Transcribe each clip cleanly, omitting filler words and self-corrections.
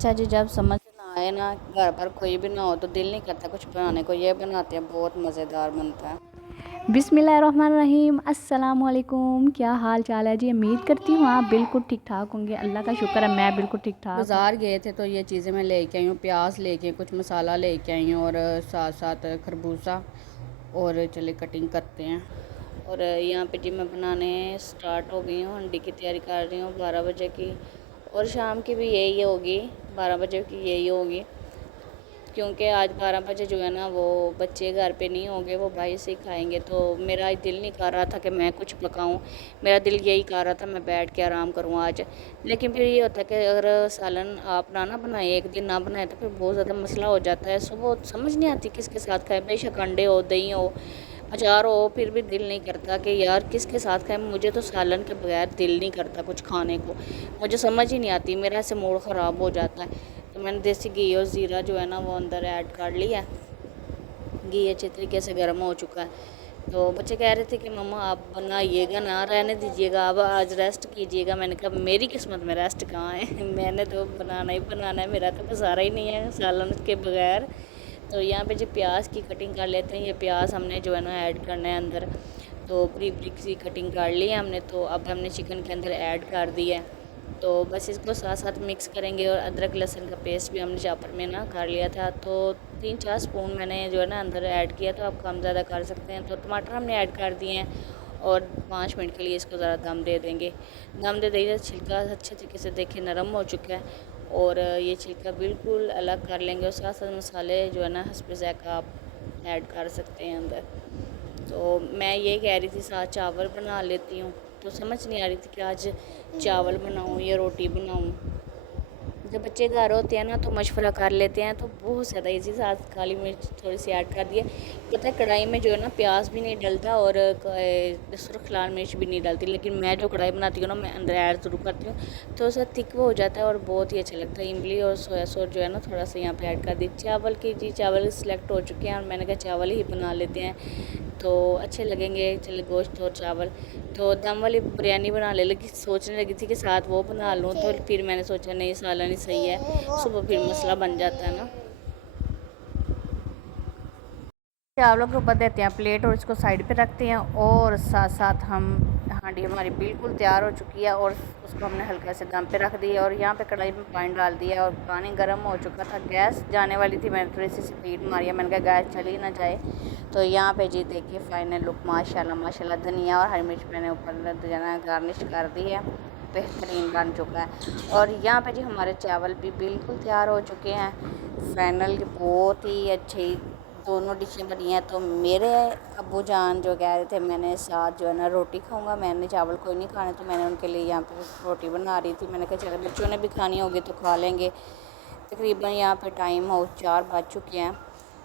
अच्छा जी, जब समझ ना आए ना, घर पर कोई भी ना हो तो दिल नहीं करता कुछ बनाने को। ये बनाते हैं, बहुत मज़ेदार बनता है। बिस्मिल्लाहिर्रहमानिर्रहीम, अस्सलाम वालेकुम। क्या हाल चाल है जी? उम्मीद करती हूँ आप बिल्कुल ठीक ठाक होंगे। अल्लाह का शुक्र है, मैं बिल्कुल ठीक ठाक हूँ। बाज़ार गए थे तो ये चीज़ें मैं लेके आई हूँ। प्याज लेके, कुछ मसाला लेके आई हूँ, और साथ साथ खरबूजा। और चले कटिंग करते हैं। और यहाँ पे जी मैं बनाने स्टार्ट हो गई हूँ। हंडी की तैयारी कर रही हूँ 12 बजे की। और शाम की भी यही होगी, 12 बजे की यही होगी। क्योंकि आज 12 बजे जो है ना, वो बच्चे घर पे नहीं होंगे, वो भाई से ही खाएंगे। तो मेरा दिल नहीं कर रहा था कि मैं कुछ पकाऊं। मेरा दिल यही कर रहा था मैं बैठ के आराम करूं आज। लेकिन फिर ये होता है कि अगर सालन आप ना बनाए, एक दिन ना बनाए, तो फिर बहुत ज़्यादा मसला हो जाता है। सुबह समझ नहीं आती किसके साथ खाए, बेशक अंडे हो, दही हो, अचार हो, फिर भी दिल नहीं करता कि यार किसके साथ खाए। मुझे तो सालन के बगैर दिल नहीं करता कुछ खाने को। मुझे समझ ही नहीं आती, मेरा ऐसे मूड ख़राब हो जाता है। तो मैंने देसी घी और ज़ीरा जो है ना, वो अंदर ऐड कर लिया। घी अच्छे तरीके से गर्म हो चुका है। तो बच्चे कह रहे थे कि मम्मा आप बनाइएगा ना, रहने दीजिएगा, अब आज रेस्ट कीजिएगा। मैंने कहा मेरी किस्मत में रेस्ट कहाँ है मैंने तो बनाना ही बनाना है, मेरा तो गुजारा ही नहीं है सालन के बगैर। तो यहाँ पे जो प्याज की कटिंग कर लेते हैं। ये प्याज हमने जो है ना ऐड करना है अंदर। तो बारीक बारीक सी कटिंग कर ली है हमने। तो अब हमने चिकन के अंदर ऐड कर दिया है। तो बस इसको साथ साथ मिक्स करेंगे। और अदरक लहसुन का पेस्ट भी हमने चॉपर में ना कर लिया था। तो 3-4 स्पून मैंने जो है ना अंदर ऐड किया। तो आप कम ज़्यादा कर सकते हैं। तो टमाटर हमने ऐड कर दिए हैं। और 5 मिनट के लिए इसको ज़रा दम दे देंगे। दम दे देंगे, छिलका अच्छे तरीके से देखिए नरम हो चुका है। और ये छिलका बिल्कुल अलग कर लेंगे। और साथ साथ मसाले जो है ना हस्बे ज़ायक़ा आप ऐड कर सकते हैं अंदर। तो मैं ये कह रही थी साथ चावल बना लेती हूँ। तो समझ नहीं आ रही थी कि आज चावल बनाऊँ या रोटी बनाऊँ। जब बच्चे घर होते हैं ना तो मशवरा कर लेते हैं, तो बहुत ज़्यादा इजी। साथ काली मिर्च थोड़ी सी ऐड कर दिए। पता है कढ़ाई में जो है ना प्याज भी नहीं डलता, और सुरख लाल मिर्च भी नहीं डलती। लेकिन मैं जो कढ़ाई बनाती हूँ ना, मैं अंदर ऐड ज़रूर करती हूँ। तो उससे थिक वो हो जाता है और बहुत ही अच्छा लगता है। इमली और सोया सॉस जो है ना थोड़ा सा यहाँ पे ऐड कर दी। चावल की जी, चावल सिलेक्ट हो चुके हैं और मैंने कहा चावल ही बना लेते हैं तो अच्छे लगेंगे। चले गोश्त और चावल। तो दम वाली बिरयानी बनाने लगी, सोचने लगी थी कि साथ वो बना लूँ। तो फिर मैंने सोचा नहीं, सालन ही सही है, सुबह फिर मसला बन जाता है ना। चावलों के ऊपर देते हैं प्लेट और इसको साइड पे रखते हैं। और साथ साथ हम हांडी हमारी बिल्कुल तैयार हो चुकी है। और उसको हमने हल्का से दम पे रख दिया। और यहाँ पे कढ़ाई में पानी डाल दिया और पानी गर्म हो चुका था। गैस जाने वाली थी, मैंने थोड़ी सी स्पीड मारी है, मैंने कहा गैस चली ना जाए। तो यहाँ पे जी देखिए फाइनल लुक, माशाल्लाह माशाल्लाह। धनिया और हरी मिर्च मैंने ऊपर जो है ना गार्निश कर दी है। बेहतरीन बन चुका है। और यहाँ पे जी हमारे चावल भी बिल्कुल तैयार हो चुके हैं। फाइनल बहुत ही अच्छी दोनों डिशें बनी हैं। तो मेरे अब्बू जान जो कह रहे थे मैंने साथ जो है ना रोटी खाऊंगा, मैंने चावल कोई नहीं खाने, तो मैंने उनके लिए यहाँ पे रोटी बना रही थी। मैंने कहा चलो बच्चों ने भी खानी होगी तो खा लेंगे। तकरीबन यहाँ पे टाइम हो 4 बज चुके हैं।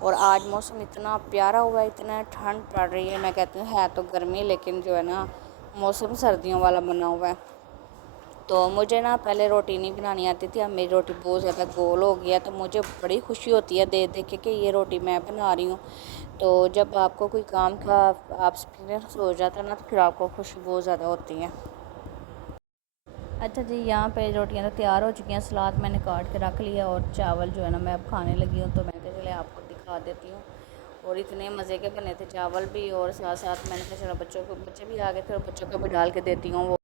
और आज मौसम इतना प्यारा हुआ है, इतना ठंड पड़ रही है। मैं कहती हूँ है तो गर्मी, लेकिन जो है ना मौसम सर्दियों वाला बना हुआ है। तो मुझे ना पहले रोटी नहीं बनानी आती थी, अब मेरी रोटी बहुत ज़्यादा गोल हो गया। तो मुझे बड़ी खुशी होती है देख देख के कि ये रोटी मैं बना रही हूँ। तो जब आपको कोई काम का आप एक्सपीरियंस हो जाता है ना, तो फिर आपको खुशी बहुत ज़्यादा होती है। अच्छा जी, यहाँ पे रोटियाँ तो तैयार हो चुकी हैं। सलाद मैंने काट के रख लिया और चावल जो है ना मैं अब खाने लगी हूँ। तो मैं कहा चले आपको दिखा देती हूँ। और इतने मज़े के बने थे चावल भी, और साथ साथ मैंने कहा चलो बच्चों को, बच्चे भी आ गए थे और बच्चों को भी डाल के देती हूँ। वो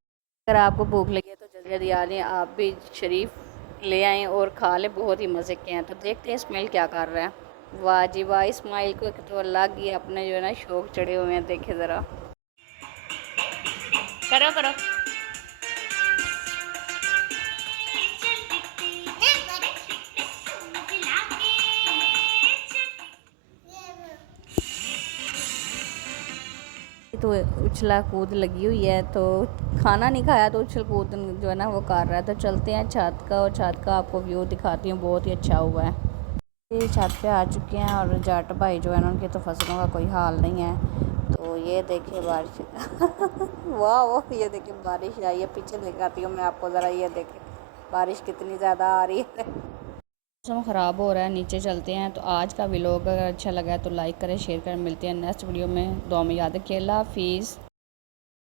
अगर आपको भूख लगी है तो जल्दी जल्दी आ जाएं, आप भी शरीफ ले आएँ और खा लें। बहुत ही मज़े के हैं। तो देखते हैं इस्माइल क्या कर रहा है। वाह जी वाह, इस्माइल को एक तो अलग ही अपने जो है ना शौक चढ़े हुए हैं। देखे ज़रा, करो करो। तो उछला कूद लगी हुई है। तो खाना नहीं खाया तो उछल कूद जो है ना वो कर रहा है। तो चलते हैं छत का, और छत का आपको व्यू दिखाती हूँ, बहुत ही अच्छा हुआ है। ये छत पे आ चुके हैं और जाट भाई जो है ना उनकी तो फसलों का कोई हाल नहीं है। तो ये देखिए बारिश वाह वाह, ये देखिए बारिश आई है। पीछे दिखाती हूँ मैं आपको ज़रा, ये देखिए बारिश कितनी ज़्यादा आ रही है। मौसम ख़राब हो रहा है, नीचे चलते हैं। तो आज का व्लॉग अगर अच्छा लगा है तो लाइक करें, शेयर करें। मिलते हैं नेक्स्ट वीडियो में। दुआ में याद रखिए। अल्लाह हाफिज़।